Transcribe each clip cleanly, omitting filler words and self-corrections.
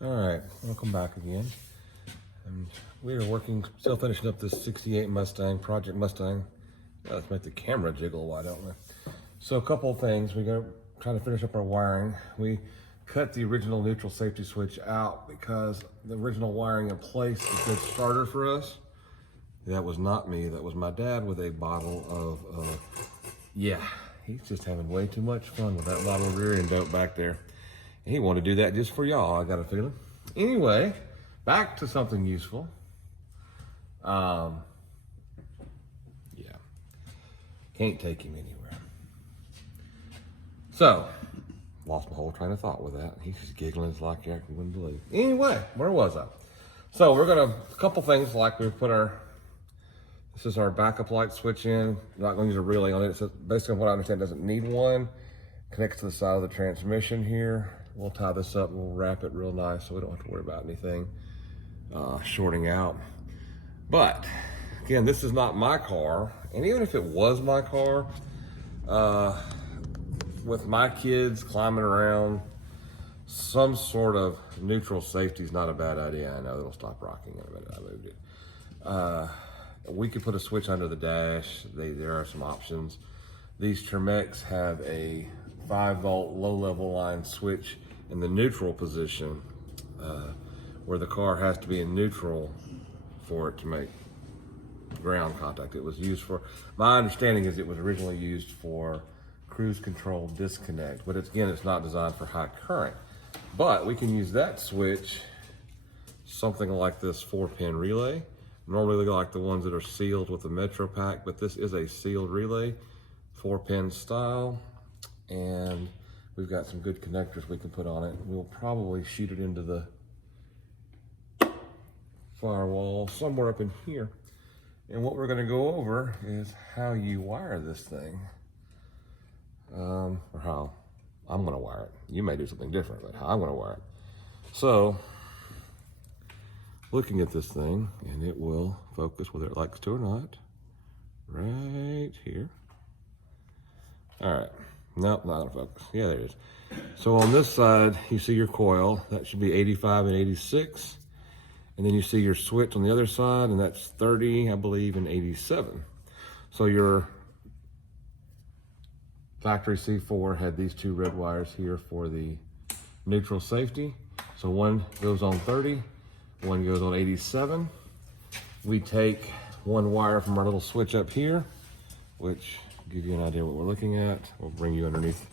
All right, welcome back again. And we are working, still finishing up this 68 Mustang, Project Mustang. Let's make the camera jiggle, why don't we? So a couple of things. We're going to try to finish up our wiring. We cut the original neutral safety switch out because the original wiring in place is a good starter for us. That was not me, that was my dad with a bottle of, yeah, he's just having way too much fun with that bottle of rear end dope back there. And he wanted to do that just for y'all, I got a feeling. Anyway, back to something useful. Yeah, can't take him anywhere. So, lost my whole train of thought with that. He's just giggling like you wouldn't believe. Anyway, where was I? So we're gonna, a couple things like we put our, this is our backup light switch in. I'm not gonna use a relay on it. So basically what I understand, it doesn't need one. Connects to the side of the transmission here. We'll tie this up and we'll wrap it real nice so we don't have to worry about anything shorting out. But again, this is not my car. And even if it was my car, with my kids climbing around, some sort of neutral safety is not a bad idea. I know it'll stop rocking in a minute. I moved it. We could put a switch under the dash. There are some options. These Termex have a 5-volt low-level line switch in the neutral position, where the car has to be in neutral for it to make ground contact. It was used for, my understanding is it was originally used for cruise control disconnect, but again, it's not designed for high current. But we can use that switch, something like this 4-pin relay. Normally they like the ones that are sealed with the Metro Pack, but this is a sealed relay, 4-pin style. And we've got some good connectors we can put on it. We'll probably shoot it into the firewall somewhere up in here. And what we're gonna go over is how you wire this thing. Or how I'm gonna wire it. You may do something different, but how I'm gonna wire it. So, looking at this thing, and it will focus whether it likes to or not, right here. All right. Nope, not gonna focus. Yeah, there it is. So on this side, you see your coil. That should be 85 and 86. And then you see your switch on the other side, and that's 30, I believe, and 87. So your factory C4 had these two red wires here for the neutral safety. So one goes on 30, one goes on 87. We take one wire from our little switch up here, which give you an idea what we're looking at. We'll bring you underneath,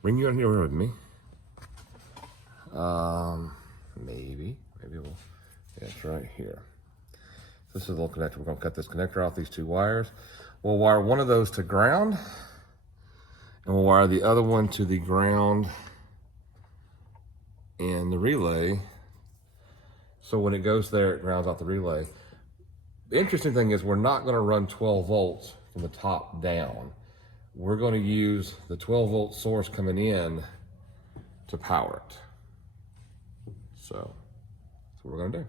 bring you in here with me. Maybe we'll, yeah, it's right here. This is a little connector. We're gonna cut this connector off, these two wires. We'll wire one of those to ground, and we'll wire the other one to the ground and the relay. So when it goes there, it grounds out the relay. The interesting thing is we're not gonna run 12 volts from the top down. We're going to use the 12-volt source coming in to power it. So that's what we're going to do.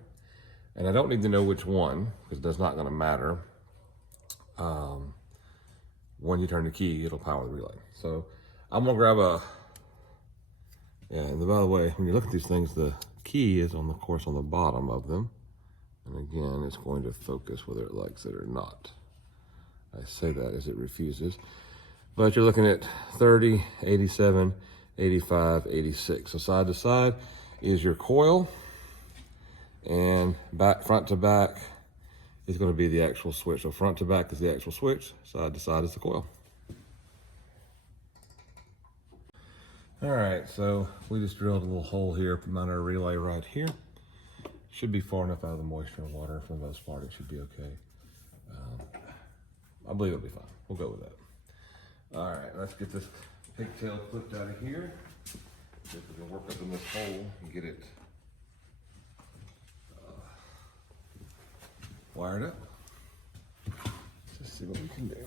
And I don't need to know which one, because it's not going to matter. When you turn the key, it'll power the relay. So I'm going to grab a, yeah, and by the way, when you look at these things, the key is on the course on the bottom of them. And again, it's going to focus whether it likes it or not. I say that as it refuses. But you're looking at 30, 87, 85, 86. So side to side is your coil, and back, front to back is going to be the actual switch. So front to back is the actual switch, side to side is the coil. All right, so we just drilled a little hole here, put on our relay right here. Should be far enough out of the moisture and water for the most part. It should be okay. I believe it'll be fine. We'll go with that. All right, let's get this pigtail clipped out of here. See if we can work up in this hole and get it wired up. Let's see what we can do.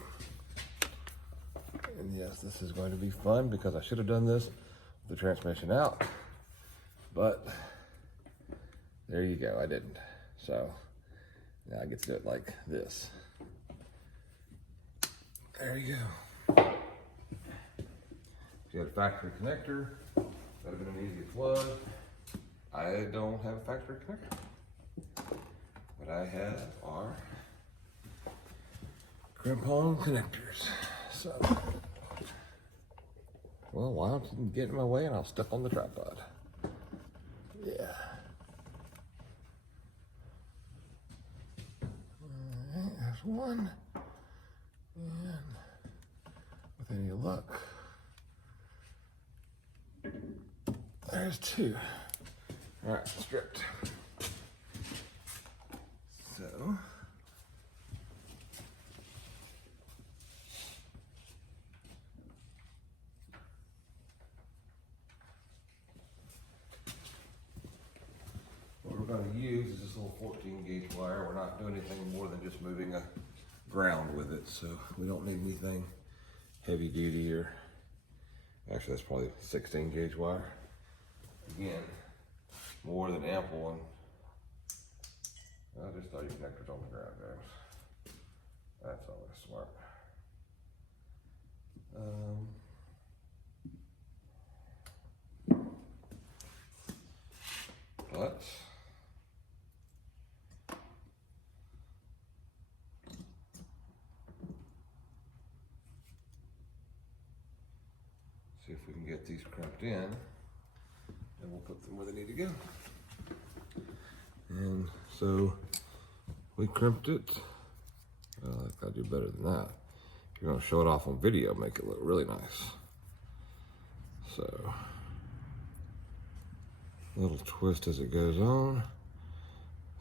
And yes, this is going to be fun because I should have done this with the transmission out, but there you go, I didn't. So now I get to do it like this. There you go. If you had a factory connector, that would have been an easy plug. I I don't have a factory connector. What I have are crimp-on connectors. So, well, why don't you get in my way and I'll step on the tripod. Yeah. Alright, there's one. And with any luck, there's two. Alright, stripped. So, what we're going to use is this little 14 gauge wire. We're not doing anything more than just moving a ground with it, so we don't need anything heavy duty, or actually that's probably 16 gauge wire. Again, more than ample, and I just thought your connector's on the ground, guys. That's always smart. But see if we can get these crimped in, and we'll put them where they need to go. And so we crimped it. Well, I think I'll do better than that. If you're gonna show it off on video, make it look really nice. So, little twist as it goes on.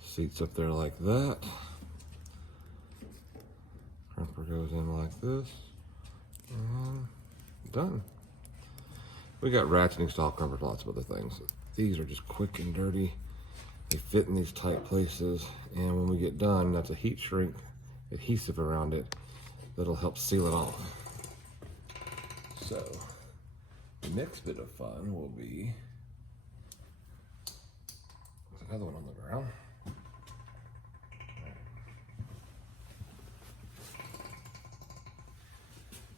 Seats up there like that. Crimper goes in like this. And done. We got ratcheting style crimpers, lots of other things. These are just quick and dirty. They fit in these tight places, and when we get done, that's a heat shrink adhesive around it that'll help seal it off. So the next bit of fun will be, there's another one on the ground.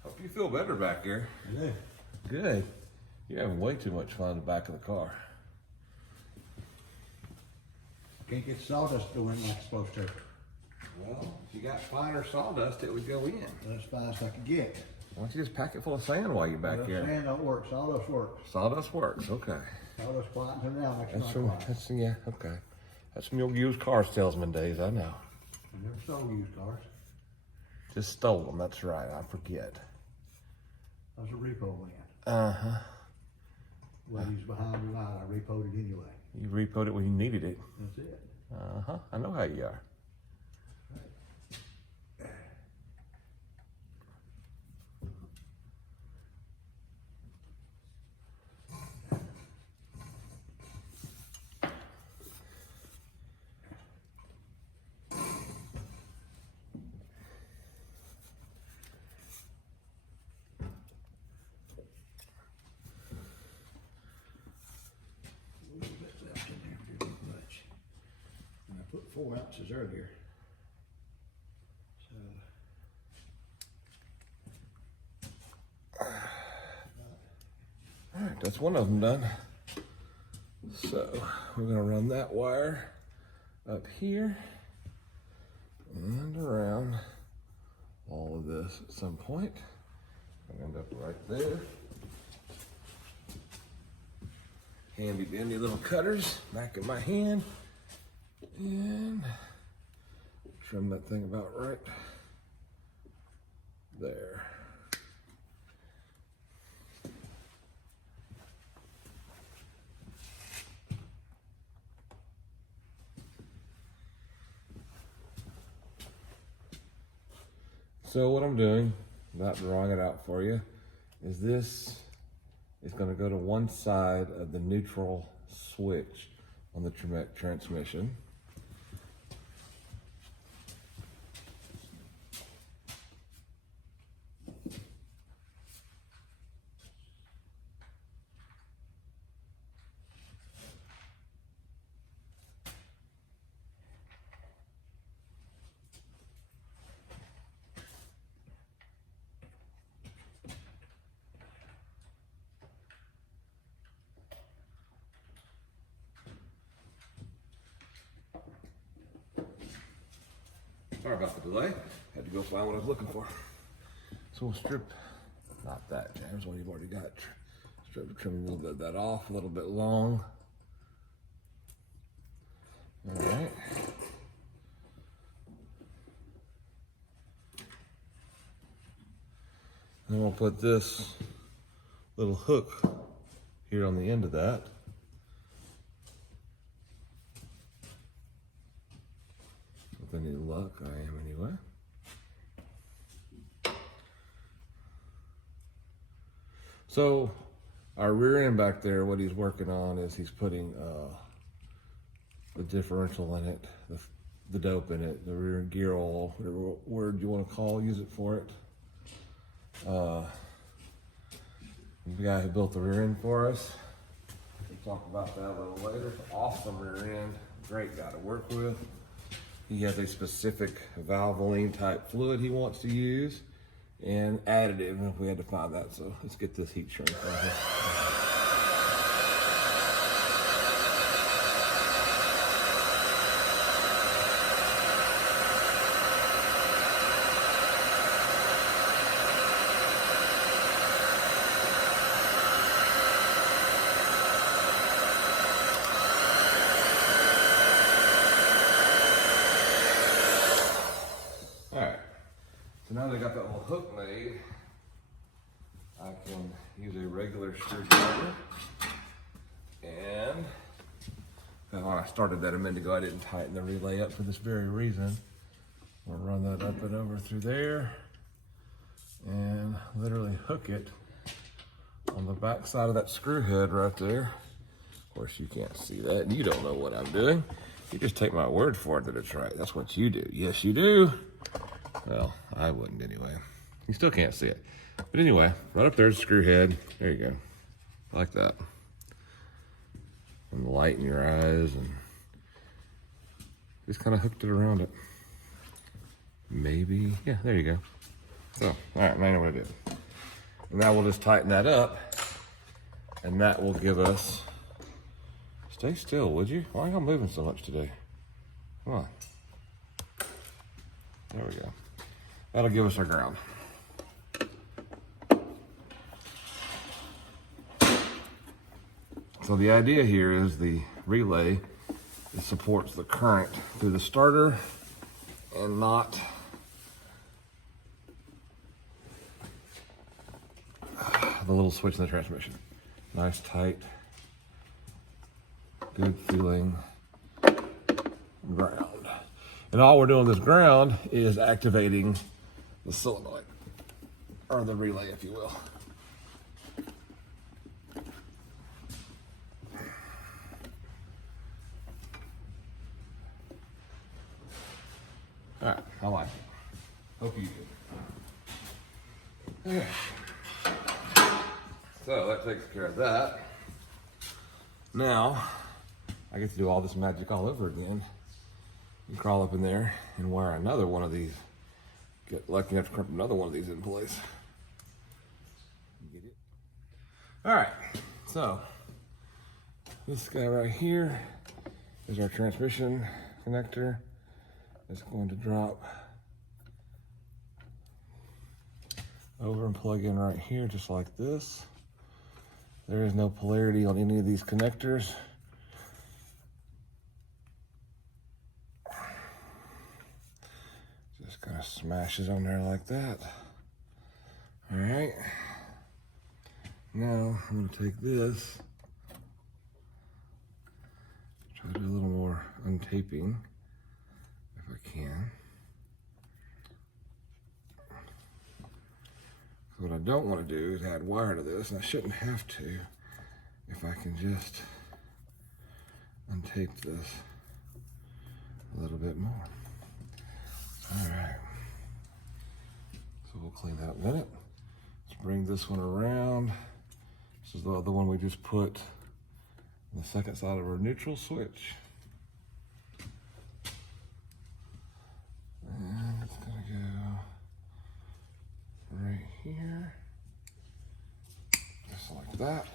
Hope you feel better back here. Yeah. Good. You're having way too much fun in the back of the car. Can't get sawdust going like it's supposed to. Well, if you got finer sawdust, it would go in. That's as fast as I could get. Why don't you just pack it full of sand while you're back here? Sand don't work, sawdust works. Sawdust works, okay. Sawdust quietens it down, makes it That's not from, quiet. yeah, okay. That's from your used car salesman days, I know. I never sold used cars. Just stole them, that's right, I forget. I was a repo man. Uh-huh. When he was behind the line, I repoed it anyway. You repoed it when you needed it. That's it. Uh-huh, I know how you are. A little bit left in there, didn't much. And I put 4 ounces earlier. So. All right, that's one of them done. So we're gonna run that wire up here and around all of this at some point. I'll end up right there. Handy dandy little cutters back in my hand, and trim that thing about right there. So what I'm doing, not drawing it out for you, is this is going to go to one side of the neutral switch on the transmission. Sorry about the delay. Had to go find what I was looking for. So we'll strip, not that, James, one you've already got. Trim a little bit of that off, a little bit long. All right. Then we'll put this little hook here on the end of that. With any luck, I am anyway. So our rear end back there, what he's working on is he's putting the differential in it, the dope in it, the rear gear oil, whatever word you want to use it for it. The guy who built the rear end for us, we'll talk about that a little later. Awesome rear end, great guy to work with. He has a specific Valvoline type fluid he wants to use and additive if we had to find that. So let's get this heat shrink right here. So now that I got that little hook made, I can use a regular screwdriver. And when I started that a minute ago, I didn't tighten the relay up for this very reason. We'll run that up and over through there and literally hook it on the back side of that screw head right there. Of course, you can't see that. You don't know what I'm doing. You just take my word for it that it's right. That's what you do. Yes, you do. Well, I wouldn't anyway. You still can't see it. But anyway, right up there's the screw head. There you go. Like that. And the light in your eyes, and just kind of hooked it around it. Maybe, yeah, there you go. So, all right, now I know what I did. And now we'll just tighten that up, and that will give us, stay still, would you? Why are y'all moving so much today? Come on. There we go. That'll give us our ground. So the idea here is the relay, it supports the current through the starter and not the little switch in the transmission. Nice, tight, good feeling ground. And all we're doing with this ground is activating the solenoid, or the relay, if you will. All right, I like it. Hope you do. Okay. So that takes care of that. Now, I get to do all this magic all over again. You crawl up in there and wire another one of these. Get lucky enough to crimp another one of these in place. Get it? All right, so this guy right here is our transmission connector. It's going to drop over and plug in right here, just like this. There is no polarity on any of these connectors. Just kind of smashes on there like that. All right. Now I'm going to take this, try to do a little more untaping if I can. What I don't want to do is add wire to this, and I shouldn't have to if I can just untape this a little bit more. All right, so we'll clean that up in a minute. Let's bring this one around. This is the other one we just put on the second side of our neutral switch. And it's gonna go right here, just like that.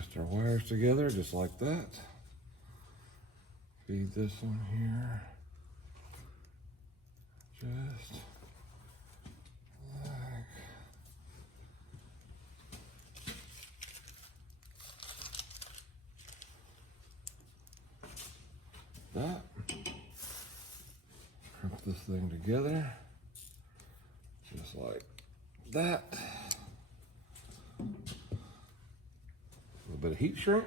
Twist our wires together just like that. Feed this one here. Just like that. Crimp this thing together just like that. A little bit of heat shrink.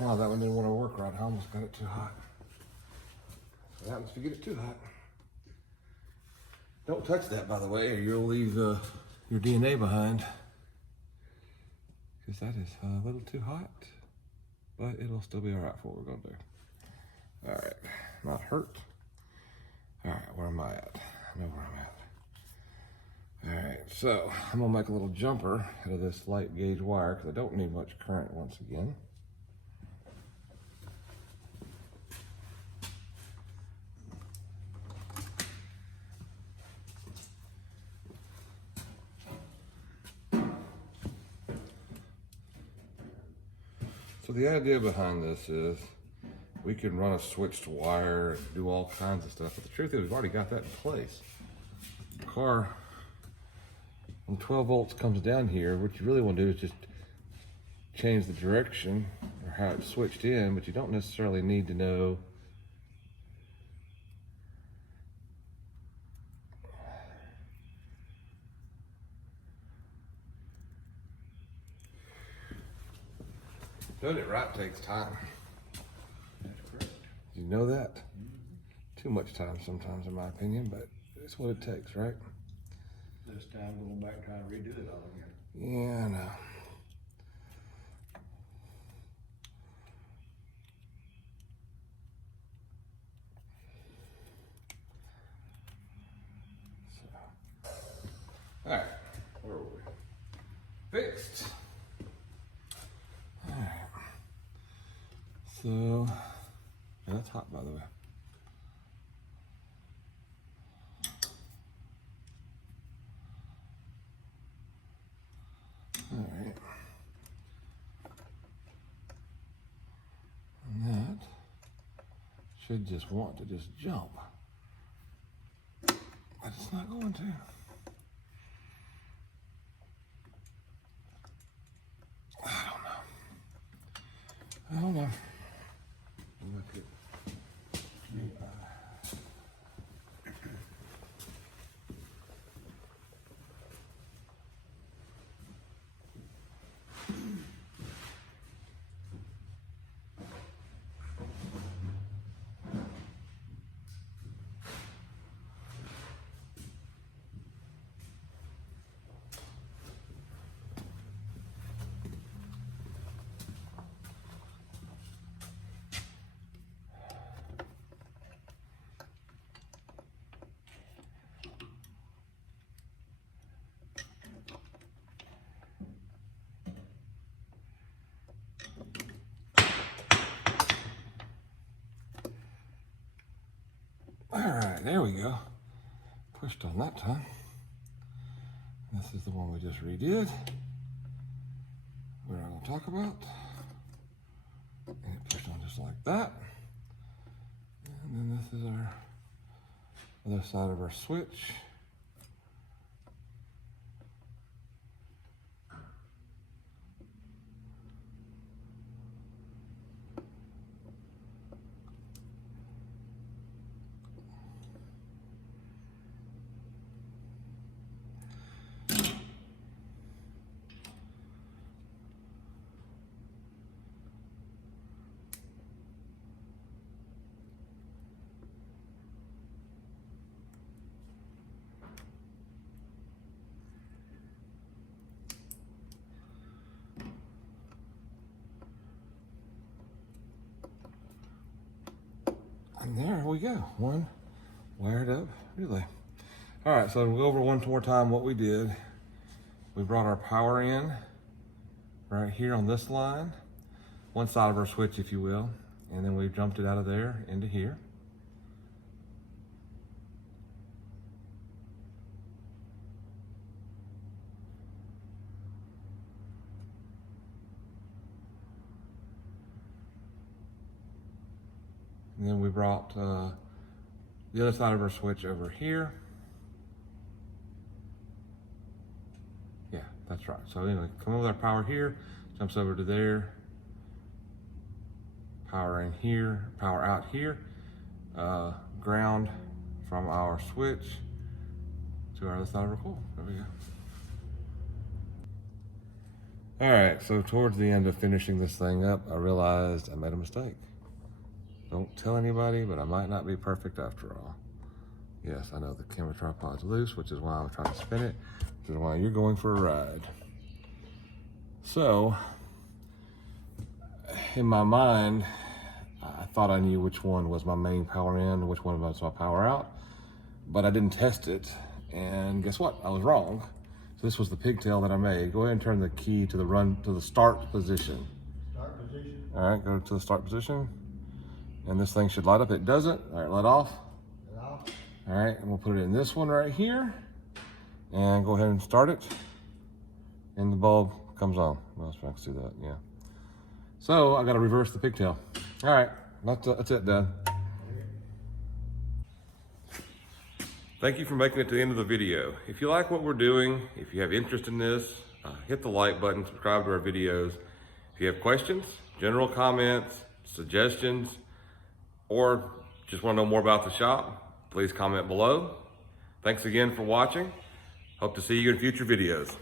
Wow, that one didn't want to work right. I almost got it too hot. What happens if you get it too hot? Don't touch that, by the way, or you'll leave your DNA behind. Because that is a little too hot. But it'll still be all right for what we're going to do. All right, not hurt. All right, where am I at? I know where I'm at. All right, so I'm going to make a little jumper out of this light gauge wire because I don't need much current once again. So the idea behind this is we can run a switched wire and do all kinds of stuff, but the truth is we've already got that in place. The car, when 12 volts comes down here, what you really want to do is just change the direction or how it's switched in, but you don't necessarily need to know doing it right takes time. That's correct. You know that? Too much time sometimes, in my opinion, but it's what it takes, right? This time going back trying to redo it all again. Yeah, I know. All right, where are we? Fixed. All right. So, yeah, that's hot, by the way. All right. And that should just want to just jump, but it's not going to. I don't know. Look at all right, there we go. Pushed on that time. This is the one we just redid. We're going to talk about. And it pushed on just like that. And then this is our other side of our switch. we go. One wired up relay. All right, so we'll go over one more time what we did. We brought our power in right here on this line, one side of our switch, if you will, and then we jumped it out of there into here. And then we brought the other side of our switch over here. Yeah, that's right. So anyway, come over our power here, jumps over to there, power in here, power out here, ground from our switch to our other side of our coil. There we go. All right, so towards the end of finishing this thing up, I realized I made a mistake. Don't tell anybody, but I might not be perfect after all. Yes, I know the camera tripod's loose, which is why I'm trying to spin it, which is why you're going for a ride. So, in my mind, I thought I knew which one was my main power in and which one was my power out, but I didn't test it, and guess what? I was wrong. So this was the pigtail that I made. Go ahead and turn the key to the start position. Start position. All right, go to the start position. And this thing should light up. It doesn't. All right, let off. Let off. All right, and we'll put it in this one right here. And go ahead and start it. And the bulb comes on. Well, I can see that, yeah. So I got to reverse the pigtail. All right, that's it, done. Thank you for making it to the end of the video. If you like what we're doing, if you have interest in this, hit the like button, subscribe to our videos. If you have questions, general comments, suggestions, or just want to know more about the shop, please comment below. Thanks again for watching. Hope to see you in future videos.